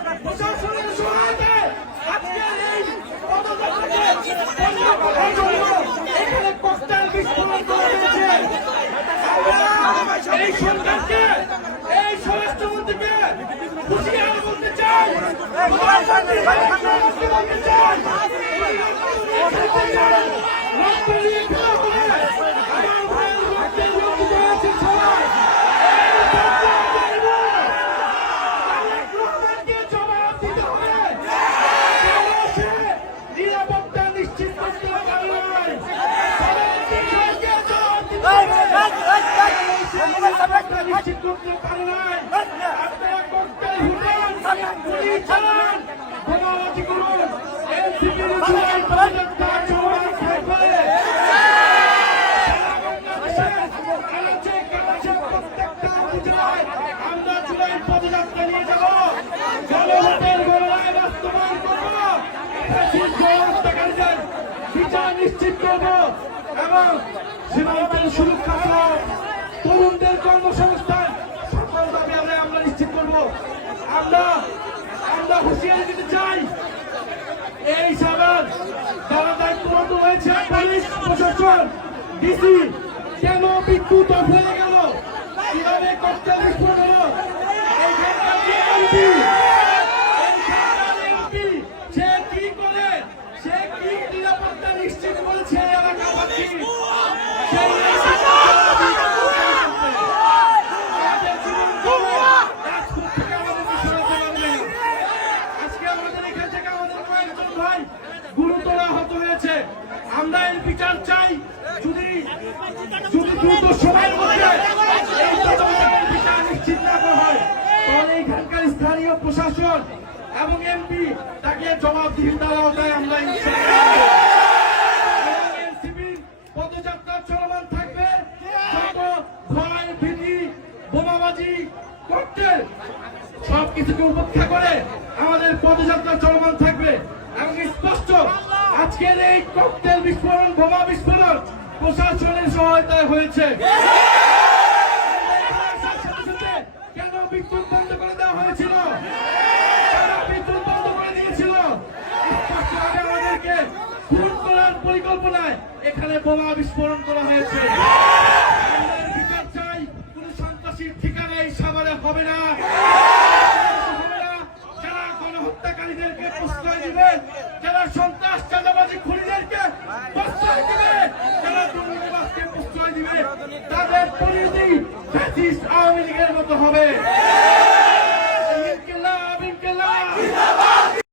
প্রশাসনের সহায়তায় আজকের এই পদযাত্রাকে এখানে ককটেল বিস্ফোরণ করা হয়েছে। আমরা এই সরকারকে, এই স্বরাষ্ট্রমন্ত্রীকে হুঁশিয়ার বলতে চাই, বলতে চাই নিশ্চিত করতে পারে নাই। আপনারা ককটেল ফুটান, গুলি চালান, বোমাবাজি করুন, এনসিপির জুলাই পদযাত্রা চলমান থাকবে। প্রত্যেকটা উপজেলায় আমরা জুলাই পদযাত্রা নিয়ে যাব, জনমতের গণনায় বাস্তবায়ন করব, হত্যাকারীদের বিচার নিশ্চিত করব এবং সীমান্তের সুরক্ষা সহ তরুণদের কর্মসংস্থান সকল দাবি আমরা নিশ্চিত করব। আমরা হুঁশিয়ারি দিতে চাই, এই সবার যারা দায়িত্বরত হয়েছে, পুলিশ প্রশাসন, ডিসি, কেন বিদ্যুৎ অফ হয়ে গেল, কিভাবে ককটেল বিস্ফোরণ হলো, সে কি করে, সে কি নিরাপত্তা নিশ্চিত করেছে এলাকাবাসী, গুরুতর আহত হয়েছে। আমরা এর বিচার চাই। যদি দ্রুত সময়ের মধ্যে এই তদন্তের বিচার নিশ্চিত না করা হয়, তাহলে এখানকার স্থানীয় প্রশাসন এবং এমপি তাকে জবাবদিহিতার আওতায় আমরা এনসিপির পদযাত্রা চলমান থাকবে। যত ভয়, ভীতি, বোমাবাজি, ককটেল সবকিছুকে উপেক্ষা করে আমাদের পদযাত্রা চলমান থাকবে এবং স্পষ্ট আজকের এই ককটেল বিস্ফোরণ, বোমা বিস্ফোরণ প্রশাসনের সহায়তায় হয়েছে। কেন বিদ্যুৎ বন্ধ করে দেওয়া হয়েছিল, বিদ্যুৎ বন্ধ করে দিয়েছিল, আমাদেরকে খুন করার পরিকল্পনায় এখানে বোমা বিস্ফোরণ করা হয়েছে। বিচার চাই, কোন সন্ত্রাসীর ঠিকানা এই সাভারে হবে না। যারা গণহত্যাকারীদেরকে প্রশ্রয় দিবে, যারা সন্ত্রাস চাঁদাবাজি খুনিদেরকে প্রশ্রয় দিবে, যারা দুর্নীতিবাজকে প্রশ্রয় দিবে, তাদের পরিণতি ফ্যাসিস্ট আওয়ামী লীগের মতো হবে।